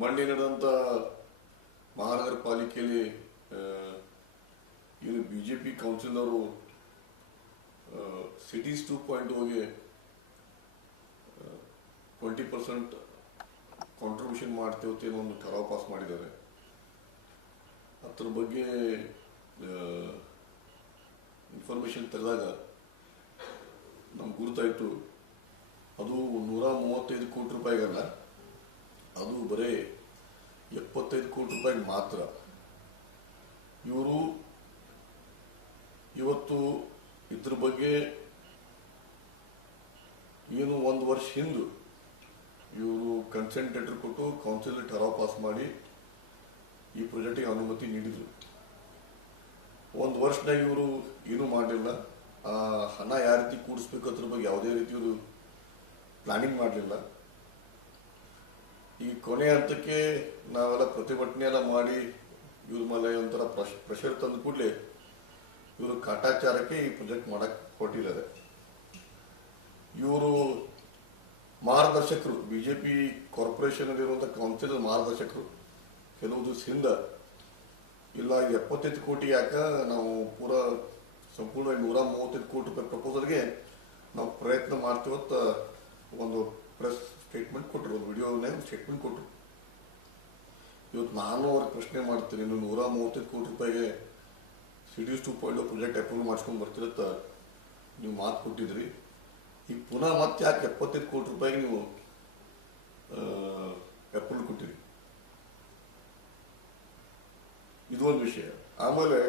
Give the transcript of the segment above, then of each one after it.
ಮೊನ್ನೆ ನಡೆದಂಥ ಮಹಾನಗರ ಪಾಲಿಕೆಯಲ್ಲಿ ಇವರು ಬಿಜೆಪಿ ಕೌನ್ಸಿಲರು ಸಿಟೀಸ್ 2.0ಗೆ 20% ಕಾಂಟ್ರಿಬ್ಯೂಷನ್ ಮಾಡ್ತೇವೆ ಅನ್ನೋ ಒಂದು ಠರಾವ್ ಪಾಸ್ ಮಾಡಿದ್ದಾರೆ. ಅದ್ರ ಬಗ್ಗೆ ಇನ್ಫಾರ್ಮೇಶನ್ ತೆಗೆದಾಗ ನಮ್ಗೆ ಗುರುತಾಯಿತು, ಅದು 135 ಕೋಟಿ ರೂಪಾಯಿಗಲ್ಲ, ಅದು ಬರೀ 75 ಕೋಟಿ ರೂಪಾಯಿಗೆ ಮಾತ್ರ. ಇವರು ಇವತ್ತು ಇದ್ರ ಬಗ್ಗೆ ಏನು ಒಂದು ವರ್ಷ ಹಿಂದೆ ಇವರು ಕನ್ಸೆಂಟ್ ಲೆಟರ್ ಕೊಟ್ಟು ಕೌನ್ಸಿಲ್ ಠರಾವ್ ಪಾಸ್ ಮಾಡಿ ಈ ಪ್ರಾಜೆಕ್ಟಿಗೆ ಅನುಮತಿ ನೀಡಿದರು. ಒಂದು ವರ್ಷದಾಗ ಇವರು ಏನೂ ಮಾಡಲಿಲ್ಲ. ಆ ಹಣ ಯಾವ ರೀತಿ ಕೂಡಿಸ್ಬೇಕು ಅದ್ರ ಬಗ್ಗೆ ಯಾವುದೇ ರೀತಿಯದು ಪ್ಲಾನಿಂಗ್ ಮಾಡಲಿಲ್ಲ. ಈ ಕೊನೆ ಹಂತಕ್ಕೆ ನಾವೆಲ್ಲ ಪ್ರತಿಭಟನೆ ಎಲ್ಲ ಮಾಡಿ ಇವ್ರ ಮೇಲೆ ಒಂಥರ ಪ್ರೆಷರ್ ತಂದು ಕೂಡಲೇ ಇವರು ಕಾಟಾಚಾರಕ್ಕೆ ಈ ಪ್ರಾಜೆಕ್ಟ್ ಮಾಡಕ್ಕೆ ಹೊರಟಿದ್ದಾರೆ. ಇವರು ಮಾರ್ಗದರ್ಶಕರು, ಬಿಜೆಪಿ ಕಾರ್ಪೊರೇಷನ್ ಇರುವಂಥ ಕೌನ್ಸಿಲ್ ಮಾರ್ಗದರ್ಶಕರು ಕೆಲವು ದಿವಸ ಹಿಂದೆ ಇಲ್ಲ 75 ಕೋಟಿ ಯಾಕ ನಾವು ಸಂಪೂರ್ಣವಾಗಿ 135 ಕೋಟಿ ರೂಪಾಯಿ ಪ್ರಪೋಸಲ್ಗೆ ನಾವು ಪ್ರಯತ್ನ ಮಾಡ್ತೀವತ್ತ ಒಂದು ಪ್ರೆಸ್ ಸ್ಟೇಟ್ಮೆಂಟ್ ಕೊಟ್ಟರು, ಒಂದು ವಿಡಿಯೋನೇ ಸ್ಟೇಟ್ಮೆಂಟ್ ಕೊಟ್ಟರು. ಇವತ್ತು ನಾನು ಅವ್ರಿಗೆ ಪ್ರಶ್ನೆ ಮಾಡ್ತೀನಿ, ನೀವು 135 ಕೋಟಿ ರೂಪಾಯಿಗೆ ಸಿಟೀಸ್ 2.0 ಪ್ರಾಜೆಕ್ಟ್ ಅಪ್ರೂವ್ ಮಾಡಿಸ್ಕೊಂಡು ಬರ್ತಿರತ್ತ ನೀವು ಮಾತು ಕೊಟ್ಟಿದ್ರಿ, ಈಗ ಪುನಃ ಮತ್ತೆ ಯಾಕೆ 75 ಕೋಟಿ ರೂಪಾಯಿಗೆ ನೀವು ಅಪ್ರೂವಲ್ ಕೊಟ್ಟಿರಿ? ಇದು ಒಂದು ವಿಷಯ. ಆಮೇಲೆ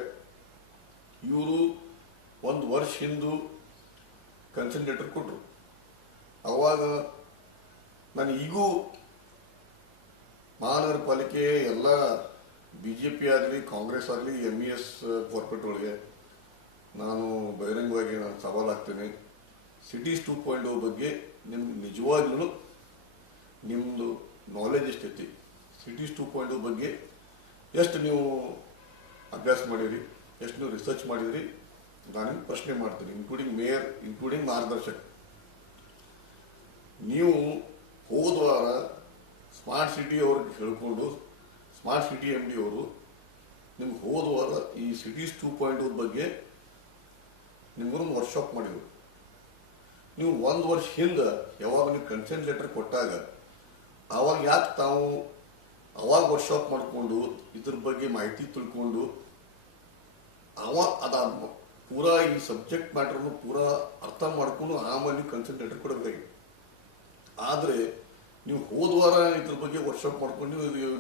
ಇವರು ಒಂದು ವರ್ಷ ಹಿಂದೆ ಕನ್ಸೆಂಟ್ ಲೆಟರ್ ಕೊಟ್ಟರು. ಅವಾಗ ನಾನು ಈಗೂ ಮಹಾನಗರ ಪಾಲಿಕೆ ಎಲ್ಲ ಬಿಜೆಪಿ ಆಗಲಿ ಕಾಂಗ್ರೆಸ್ ಆಗಲಿ MES ಕಾರ್ಪೊರೇಟ್ ಒಳಗೆ ನಾನು ಬಹಿರಂಗವಾಗಿ ನಾನು ಸವಾಲಾಗ್ತೇನೆ. ಸಿಟೀಸ್ 2.0 ಬಗ್ಗೆ ನಿಮ್ಗೆ ನಿಜವಾಗ್ಲೂ ನಿಮ್ಮದು ನಾಲೆಜ್ ಎಷ್ಟೈತಿ, ಸಿಟೀಸ್ 2.0 ಬಗ್ಗೆ ಎಷ್ಟು ನೀವು ಅಭ್ಯಾಸ ಮಾಡಿರಿ, ಎಷ್ಟು ನೀವು ರಿಸರ್ಚ್ ಮಾಡಿದಿರಿ, ನಾನು ಪ್ರಶ್ನೆ ಮಾಡ್ತೀನಿ, ಇನ್ಕ್ಲೂಡಿಂಗ್ ಮೇಯರ್, ಇನ್ಕ್ಲೂಡಿಂಗ್ ಮಾರ್ಗದರ್ಶಕ. ನೀವು ಹೋದ ವಾರ ಸ್ಮಾರ್ಟ್ ಸಿಟಿ ಅವ್ರಿಗೆ ಹೇಳ್ಕೊಂಡು ಸ್ಮಾರ್ಟ್ ಸಿಟಿ MD ಅವರು ನಿಮ್ಗೆ ಹೋದ ವಾರ ಈ ಸಿಟೀಸ್ 2.0 ಬಗ್ಗೆ ನಿಮ್ಗೊಂದು ವರ್ಕ್ಶಾಪ್ ಮಾಡಿದ್ರು. ನೀವು ಒಂದು ವರ್ಷ ಹಿಂದೆ ಯಾವಾಗ ನೀವು ಕನ್ಸೆಂಟ್ ಲೆಟರ್ ಕೊಟ್ಟಾಗ ಆವಾಗ ಯಾಕೆ ತಾವು ಅವಾಗ ವರ್ಕ್ಶಾಪ್ ಮಾಡಿಕೊಂಡು ಇದ್ರ ಬಗ್ಗೆ ಮಾಹಿತಿ ತಿಳ್ಕೊಂಡು ಅದಾದ ಪೂರಾ ಈ ಸಬ್ಜೆಕ್ಟ್ ಮ್ಯಾಟರ್ನು ಪೂರಾ ಅರ್ಥ ಮಾಡ್ಕೊಂಡು ಆಮೇಲೆ ನೀವು ಕನ್ಸೆಂಟ್ ಲೆಟರ್ ಕೊಡಬೇಕಾಗಿ. ಆದರೆ ನೀವು ಹೋದ ವಾರ ಇದ್ರ ಬಗ್ಗೆ ವರ್ಕ್ಶಾಪ್ ಮಾಡ್ಕೊಂಡು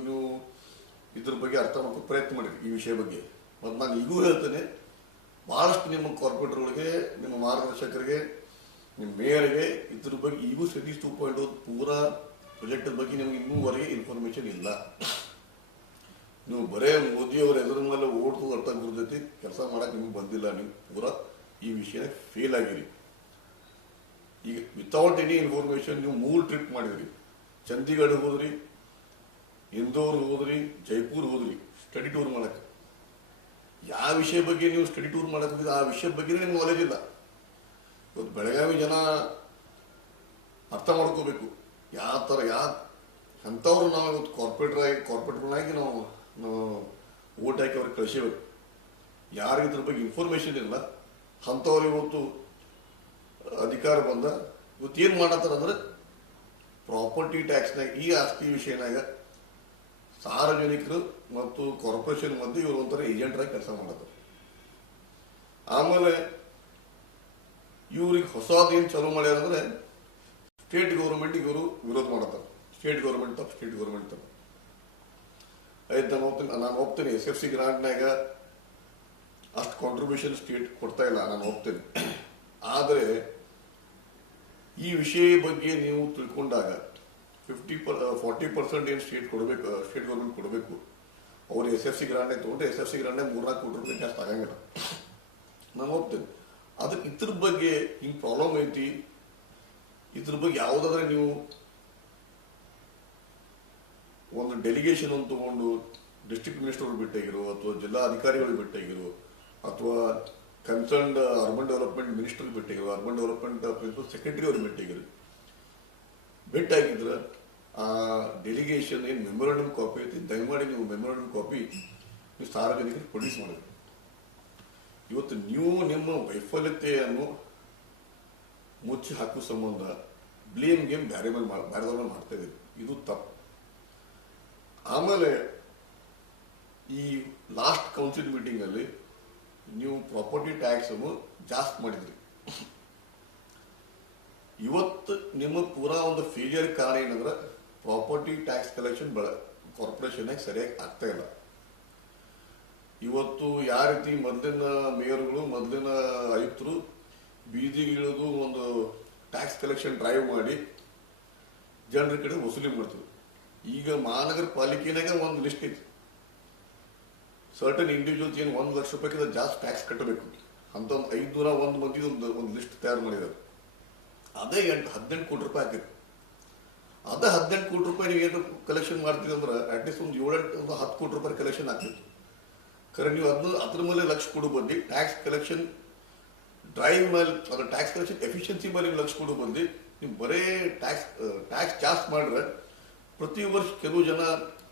ನೀವು ಇದ್ರ ಬಗ್ಗೆ ಅರ್ಥ ಮಾಡ್ಕೊಂಡು ಪ್ರಯತ್ನ ಮಾಡಿರಿ ಈ ವಿಷಯ ಬಗ್ಗೆ. ಮತ್ತು ನಾನು ಈಗೂ ಹೇಳ್ತೇನೆ, ಭಾಳಷ್ಟು ನಿಮ್ಮ ಕಾರ್ಪೊರೇಟರ್ಗಳಿಗೆ, ನಿಮ್ಮ ಮಾರ್ಗದರ್ಶಕರಿಗೆ, ನಿಮ್ಮ ಮೇಯರ್ಗೆ ಇದ್ರ ಬಗ್ಗೆ ಈಗೂ ಸಿಟೀಸ್ 2.0 ಪೂರಾ ಪ್ರಾಜೆಕ್ಟ್ ಬಗ್ಗೆ ನಿಮ್ಗೆ ಇನ್ನೂವರೆಗೆ ಇನ್ಫಾರ್ಮೇಶನ್ ಇಲ್ಲ. ನೀವು ಬರೇ ಮೋದಿಯವ್ರ ಎದುರ ಮೇಲೆ ಓಡ್ತು ಅರ್ಥ ಗುರುದೈತಿ, ಕೆಲಸ ಮಾಡಕ್ಕೆ ನಿಮ್ಗೆ ಬಂದಿಲ್ಲ. ನೀವು ಪೂರಾ ಈ ವಿಷಯ ಫೇಲ್ ಆಗಿರಿ. ಈಗ ವಿತೌಟ್ ಎನಿ ಇನ್ಫಾರ್ಮೇಶನ್ ನೀವು 3 ಟ್ರಿಪ್ ಮಾಡಿದ್ರಿ. ಚಂಡೀಗಢ ಹೋದ್ರಿ, ಇಂದೋರ್ ಹೋದ್ರಿ, ಜೈಪುರ್ ಹೋದ್ರಿ ಸ್ಟಡಿ ಟೂರ್ ಮಾಡಕ್ಕೆ. ಯಾವ ವಿಷಯ ಬಗ್ಗೆ ನೀವು ಸ್ಟಡಿ ಟೂರ್ ಮಾಡಕ್ಕೆ ಹೋಗಿದ್ರೆ ಆ ವಿಷಯ ಬಗ್ಗೆ ನಿಮ್ಗೆ ನಾಲೆಜ್ ಇಲ್ಲ. ಇವತ್ತು ಬೆಳಗಾವಿ ಜನ ಅರ್ಥ ಮಾಡ್ಕೋಬೇಕು ಯಾವ ಥರ ಅಂಥವ್ರು ನಾವು ಇವತ್ತು ಕಾರ್ಪೊರೇಟರ್ನಾಗಿ ನಾವು ಓಟ್ ಹಾಕಿ ಅವ್ರಿಗೆ ಕಳಿಸೇಬೇಕು. ಯಾರಿಗೆ ಇದ್ರ ಬಗ್ಗೆ ಇನ್ಫಾರ್ಮೇಶನ್ ಇಲ್ಲ ಅಂಥವ್ರು ಇವತ್ತು ಅಧಿಕಾರ ಬಂದ ಇವತ್ತು ಏನು ಮಾಡತ್ತಾರಂದ್ರೆ ಪ್ರಾಪರ್ಟಿ ಟ್ಯಾಕ್ಸ್ನಾಗ ಈ ಆಸ್ತಿ ವಿಷಯನಾಗ ಸಾರ್ವಜನಿಕರು ಮತ್ತು ಕಾರ್ಪೊರೇಷನ್ ಮಧ್ಯೆ ಇವರು ಒಂಥರ ಏಜೆಂಟ್ರಾಗಿ ಕೆಲಸ ಮಾಡತ್ತಾರೆ. ಆಮೇಲೆ ಇವ್ರಿಗೆ ಹೊಸದೇನು ಚಾಲೂ ಮಾಡ್ಯಾರಂದ್ರೆ ಸ್ಟೇಟ್ ಗೌರ್ಮೆಂಟಿಗೆ ಇವರು ವಿರೋಧ ಮಾಡತ್ತಾರೆ. ಸ್ಟೇಟ್ ಗೌರ್ಮೆಂಟ್ ತಪ್ಪು, ಸ್ಟೇಟ್ ಗೌರ್ಮೆಂಟ್ ತಪ್ಪು. ಆಯ್ತು, ನಾನು ಹೋಗ್ತೇನೆ SFC ಗ್ರಾಂಟ್ನಾಗ ಅಷ್ಟು ಕಾಂಟ್ರಿಬ್ಯೂಷನ್ ಸ್ಟೇಟ್ ಕೊಡ್ತಾ ಇಲ್ಲ, ನಾನು ಹೋಗ್ತೇನೆ. ಆದರೆ ಈ ವಿಷಯ ಬಗ್ಗೆ ನೀವು ತಿಳ್ಕೊಂಡಾಗ 40% ಏನು ಸ್ಟೇಟ್ ಗೌರ್ಮೆಂಟ್ ಕೊಡಬೇಕು. ಅವ್ರು SFC ಗ್ರಾಂಟ್ನಾಗ ತೊಗೊಂಡ್ರೆ SFC ಗ್ರಾಂಟ್ನಾಗ 3-4 ಕೋಟಿ ರೂಪಾಯಿ ಜಾಸ್ತಿ ಆಗಂಗಿಲ್ಲ. ನಾನು ಹೋಗ್ತೇನೆ. ಅದಕ್ಕೆ ಇದ್ರ ಬಗ್ಗೆ ಹಿಂಗೆ ಪ್ರಾಬ್ಲಮ್ ಐತಿ, ಇದ್ರ ಬಗ್ಗೆ ಯಾವುದಾದ್ರೆ ನೀವು ಒಂದು ಡೆಲಿಗೇಷನ್ ಅನ್ನು ತಗೊಂಡು ಡಿಸ್ಟ್ರಿಕ್ಟ್ ಮಿನಿಸ್ಟರ್ ಭೇಟಿಯಾಗಿರೋ ಅಥವಾ ಜಿಲ್ಲಾ ಅಧಿಕಾರಿಗಳು ಭೇಟಿಯಾಗಿರೋ ಅಥವಾ ಕನ್ಸರ್ನ್ಡ್ ಅರ್ಬನ್ ಡೆವಲಪ್ಮೆಂಟ್ ಮಿನಿಸ್ಟರ್ ಭೇಟಿಯಾಗಿರೋ, ಅರ್ಬನ್ ಡೆವಲಪ್ಮೆಂಟ್ ಪ್ರಿನ್ಸಿಪಲ್ ಸೆಕ್ರೆಟರಿ ಅವ್ರಿಗೆ ಭೇಟಿಯಾಗಿರೋ, ಭೇಟಿಯಾಗಿದ್ರೆ ಆ ಡೆಲಿಗೇಷನ್ ಏನು ಮೆಮೊರಂಡಮ್ ಕಾಪಿ ಐತಿ, ದಯಮಾಡಿ ನೀವು ಮೆಮೊರಂಡಮ್ ಕಾಪಿ ನೀವು ಸಾರ್ವಜನಿಕರಿಗೆ ಪ್ರೊಡ್ಯೂಸ್ ಮಾಡಬೇಕು. ಇವತ್ತು ನೀವು ನಿಮ್ಮ ವೈಫಲ್ಯತೆಯನ್ನು ಮುಚ್ಚಿ ಹಾಕುವ ಸಂಬಂಧ ಬ್ಲೇಮ್ ಗೇಮ್ ಬೇರೆದವ್ರ ಮೇಲೆ ಮಾಡ್ತಾ ಇದ್ದೀವಿ. ಇದು ತಪ್ಪು. ಆಮೇಲೆ ಈ ಲಾಸ್ಟ್ ಕೌನ್ಸಿಲ್ ಮೀಟಿಂಗ್ ಅಲ್ಲಿ ನೀವು ಪ್ರಾಪರ್ಟಿ ಟ್ಯಾಕ್ಸ್ ಅನ್ನು ಜಾಸ್ತಿ ಮಾಡಿದ್ರಿ. ಇವತ್ತು ನಿಮ್ಮ ಪೂರಾ ಒಂದು ಫೇಲಿಯರ್ ಕಾರಣ ಏನಂದ್ರೆ ಪ್ರಾಪರ್ಟಿ ಟ್ಯಾಕ್ಸ್ ಕಲೆಕ್ಷನ್ ಕಾರ್ಪೊರೇಷನ್ ಸರಿಯಾಗಿ ಆಗ್ತಾ ಇಲ್ಲ. ಇವತ್ತು ಯಾವ ರೀತಿ ಮೊದಲಿನ ಮೇಯರ್ಗಳು ಮೊದಲಿನ ಆಯುಕ್ತರು ಬೀದಿಗಿಳಿದು ಒಂದು ಟ್ಯಾಕ್ಸ್ ಕಲೆಕ್ಷನ್ ಡ್ರೈವ್ ಮಾಡಿ ಜನರ ಕಡೆ ವಸೂಲಿ ಮಾಡ್ತಿದ್ರು. ಈಗ ಮಹಾನಗರ ಪಾಲಿಕೆನಾಗ ಒಂದು ಲಿಸ್ಟ್ ಐತಿ, ಸರ್ಟನ್ ಇಂಡಿವಿಜುವಲ್ಸ್ ಏನು 1 ಲಕ್ಷ ರೂಪಾಯಿಗಿಂತ ಜಾಸ್ತಿ ಟ್ಯಾಕ್ಸ್ ಕಟ್ಟಬೇಕು ಅಂತ ಒಂದು 501 ಮಂದಿ ಒಂದು ಲಿಸ್ಟ್ ತಯಾರು ಮಾಡಿದ್ದಾರೆ. ಅದೇ 18 ಕೋಟಿ ರೂಪಾಯಿ ಹಾಕಿತ್ತು. ಅದೇ 18 ಕೋಟಿ ರೂಪಾಯಿ ನೀವು ಏನು ಕಲೆಕ್ಷನ್ ಮಾಡ್ತೀವಿ ಅಂದ್ರೆ ಅಟ್ಲೀಸ್ಟ್ ಒಂದು 7-10 ಕೋಟಿ ರೂಪಾಯಿ ಕಲೆಕ್ಷನ್ ಆಗ್ತಿತ್ತು. ಖರೆ ನೀವು ಅದ್ರ ಮೇಲೆ ಲಕ್ಷ ಕೊಡು ಬಂದು ಟ್ಯಾಕ್ಸ್ ಕಲೆಕ್ಷನ್ ಡ್ರೈವ್ ಮೇಲೆ ಅದರ ಟ್ಯಾಕ್ಸ್ ಕಲೆಕ್ಷನ್ ಎಫಿಷಿಯನ್ಸಿ ಮೇಲೆ ಲಕ್ಷ ಕೊಡು ಬಂದು ನೀವು ಬರೇ ಟ್ಯಾಕ್ಸ್ ಜಾಸ್ತಿ ಮಾಡ್ರೆ ಪ್ರತಿ ವರ್ಷ ಕೆಲವು ಜನ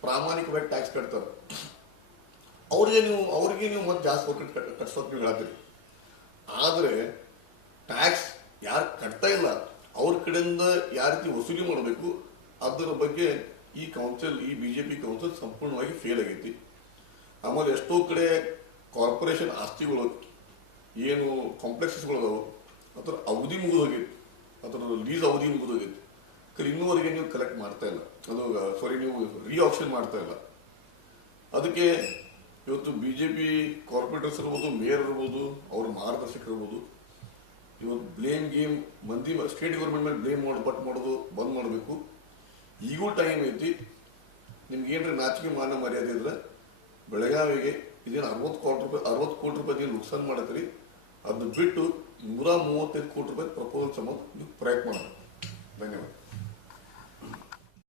ಪ್ರಾಮಾಣಿಕವಾಗಿ ಟ್ಯಾಕ್ಸ್ ಕಟ್ತಾರೆ. ಅವ್ರಿಗೆ ನೀವು ಮತ್ತೆ ಜಾಸ್ತಿ ಕಟ್ಸೋಕೆ ನೀವು ಹೇಳ್ತೀರಿ. ಆದರೆ ಟ್ಯಾಕ್ಸ್ ಯಾರು ಕಟ್ತಾ ಇಲ್ಲ ಅವ್ರ ಕಡೆಯಿಂದ ಯಾವ ರೀತಿ ವಸೂಲಿ ಮಾಡಬೇಕು ಅದರ ಬಗ್ಗೆ ಈ ಕೌನ್ಸಿಲ್, ಈ ಬಿಜೆಪಿ ಕೌನ್ಸಿಲ್ ಸಂಪೂರ್ಣವಾಗಿ ಫೇಲ್ ಆಗೈತಿ. ಆಮೇಲೆ ಎಷ್ಟೋ ಕಡೆ ಕಾರ್ಪೊರೇಷನ್ ಆಸ್ತಿಗಳು ಏನು ಕಾಂಪ್ಲೆಕ್ಸಸ್ಗಳು ಅದಾವು ಅದರ ಅವಧಿ ಮುಗಿದು ಹೋಗೈತಿ, ಅದರ ಲೀಸ್ ಅವಧಿ ಮುಗಿದು ಹೋಗೈತಿ. ಇನ್ನೂವರೆಗೆ ನೀವು ಕಲೆಕ್ಟ್ ಮಾಡ್ತಾ ಇಲ್ಲ, ನೀವು ರೀಆಕ್ಷನ್ ಮಾಡ್ತಾ ಇಲ್ಲ. ಅದಕ್ಕೆ ಇವತ್ತು ಬಿಜೆಪಿ ಕಾರ್ಪೊರೇಟರ್ಸ್ ಇರ್ಬೋದು, ಮೇಯರ್ ಇರ್ಬೋದು, ಅವ್ರ ಮಾರ್ಗದರ್ಶಕರು ಇರ್ಬೋದು, ಇವತ್ತು ಬ್ಲೇಮ್ ಗೇಮ್ ಮಂದಿ ಸ್ಟೇಟ್ ಗೌರ್ಮೆಂಟ್ ಮೇಲೆ ಬ್ಲೇಮ್ ಮಾಡೋದು ಬಂದ್ ಮಾಡಬೇಕು. ಈಗೂ ಟೈಮ್ ಐತಿ. ನಿಮ್ಗೆ ಏನ್ರಿ ನಾಚಿಕೆ ಮಾನ ಮರ್ಯಾದೆ ಇದ್ರೆ ಬೆಳಗಾವಿಗೆ ಇದೇನು 60 ಕೋಟಿ ರೂಪಾಯಿ ನುಕ್ಸಾನ್ ಮಾಡತ್ತೀರಿ, ಅದನ್ನ ಬಿಟ್ಟು 135 ಕೋಟಿ ರೂಪಾಯಿ ಪ್ರಪೋಸಲ್ ಸಂಬಂಧ ನೀವು ಪ್ರಯತ್ನ ಮಾಡಬೇಕು. ಧನ್ಯವಾದ.